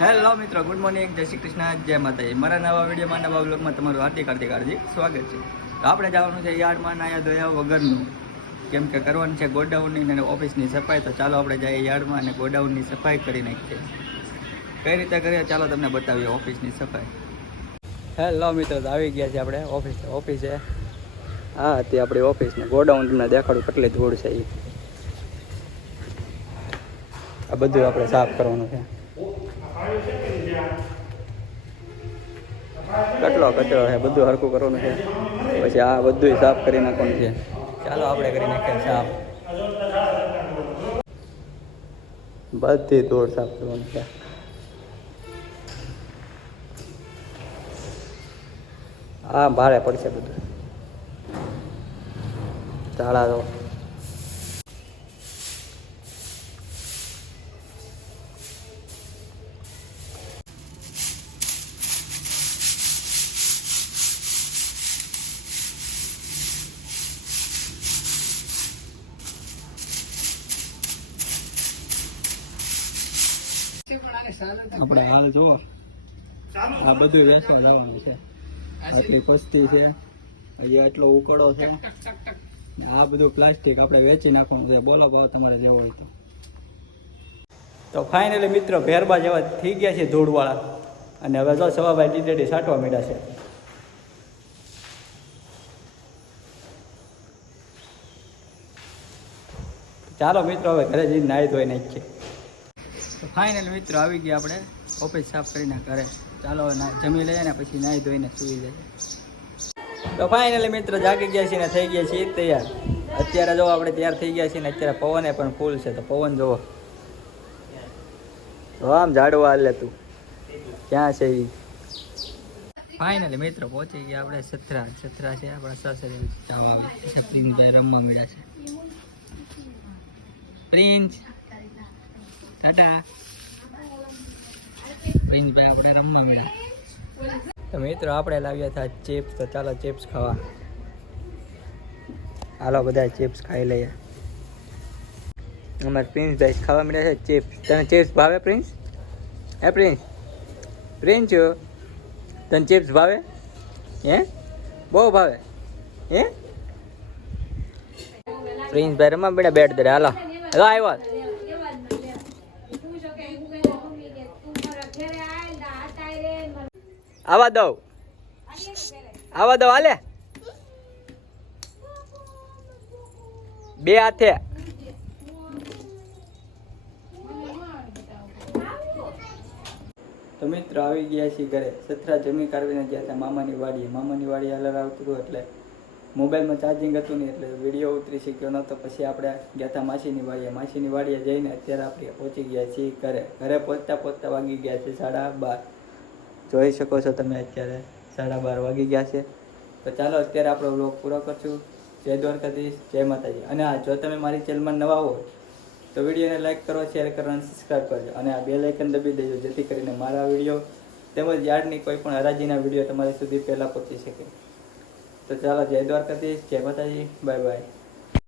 Hello મિત્રો good morning જય શ્રી કૃષ્ણ, જય માતાજી. મારા નવા વિડીયોમાં, નવા બ્લોગમાં તમારું હાર્દિક હાર્દિક હાર્દિક સ્વાગત છે. તો આપણે જવાનું છે યાર્ડમાં નાયા ધોયા વગરનું. કેમ કે કરવાનું છે ગોડાઉનની અને ઓફિસની સફાઈ. તો ચાલો આપણે જઈએ યાર્ડમાં અને ગોડાઉનની સફાઈ કરી નાખીએ. કઈ રીતે કરીએ? ચાલો તમને બતાવીએ ઓફિસની સફાઈ. હેલો મિત્રો, તો આવી ગયા છે આપણે ઓફિસ ઓફિસે. હા હતી આપણી ઓફિસને ગોડાઉન તમને દેખાડું કેટલી ધૂળ છે એ આ બધું આપણે સાફ કરવાનું છે. કેટલો કચરો છે? બધું હરખું કરવાનું છે? પછી આ બધું સાફ કરી નાખવાનું છે. ચાલો આપણે કરી નાખીએ સાફ. બધી ધૂળ સાફ કરવાનું છે. હા ભારે પડશે બધું. ચાલા તો. આપણે હાલ જો આ બધું વેચવા જવાનું છે. આટલી પસ્તી છે હજી આટલો ઉકળો છે. આ બધું પ્લાસ્ટિક આપણે વેચી નાખવાનું છે. બોલો ભાવ તમારે લેવો હોય તો. તો ફાઇનલી મિત્રો ભેરબા જેવા થઈ ગયા છે ધૂળવાળા. અને હવે જો સવાભાઈ ટીટેટી સાટવા મીડા છે. ચાલો મિત્રો હવે ઘરે જઈને નાહી ધોઈ નાખીએ. તો ફાઇનલ મિત્રો આવી ગયા આપણે. ઓફિસ સાફ કરીને ઘરે. ચાલો જમી લઈએ ને પછી નાહી ધોઈને સુઈ જાય તો ફાઇનલી મિત્રો જાગી ગયા છીએ ને થઈ ગયા છીએ તૈયાર. અત્યારે જો આપણે તૈયાર થઈ ગયા છીએ ને અત્યારે પવને પણ ફૂલ છે. તો પવન જોવો તો આમ ઝાડવા હાલે તું. ક્યાં છે એ ફાઇનલી મિત્રો પહોંચી ગયા આપણે સથરા સથરા છે આપણા સાસરે. ચાવા સપ્રિંગભાઈ રમવા મળ્યા છે. પ્રિન્સ. ટાટા. પ્રિન્સભાઈ આપણે રમવા મળ્યા. તો મિત્રો, આપણે લાવ્યા હતા ચિપ્સ. તો ચાલો ચિપ્સ ખાવા. હાલો, બધા ચિપ્સ ખાઈ લઈએ. અમારે પ્રિન્સભાઈ ખાવા મળ્યા છે ચિપ્સ. તને ચિપ્સ ભાવે પ્રિન્સ? હે પ્રિન્સ? પ્રિન્સ તને ચિપ્સ ભાવે? હે? બહુ ભાવે. હે? પ્રિન્સભાઈ રમવા મળ્યા બેટ દરે. હાલો હાલો, આવ્યો આવા દઉં. આવા દઉં, હાલે. બે હાથે. તો મિત્રો, આવી ગયા છીએ ઘરે. સથરા જમી કાઢવીને ગયા હતા મામાની વાડીએ. મામાની વાડી હાલર આવતું હતું એટલે મોબાઈલમાં ચાર્જિંગ હતું નહીં એટલે વીડિયો ઉતરી શક્યો નહોતો. પછી આપણે ગયા હતા માસીની વાડીએ. માસીની વાડીએ જઈને અત્યારે આપણે પહોંચી ગયા છીએ ઘરે. ઘરે પહોંચતા પહોંચતા વાગી ગયા છે સાડા બાર. જોઈ શકો છો તમે અત્યારે સાડા બાર વાગી ગયા છે. તો ચાલો અત્યારે આપણો વ્લોગ પૂરો કરશું. જય દ્વારકાધીશ, જય માતાજી. અને હા, જો તમે મારી ચેનલમાં નવા હો, તો વિડીયોને લાઇક કરો શેર કરો અને સબસ્ક્રાઈબ કરજો. અને આ બે લાઇકન દબી દેજો, જેથી કરીને મારા વીડિયો તેમજ યાર્ડની કોઈ પણ હરાજીના વીડિયો તમારી સુધી પહેલાં પહોંચી શકે. તો ચાલો જય દ્વારકાધીશ જય માતાજી બાય બાય.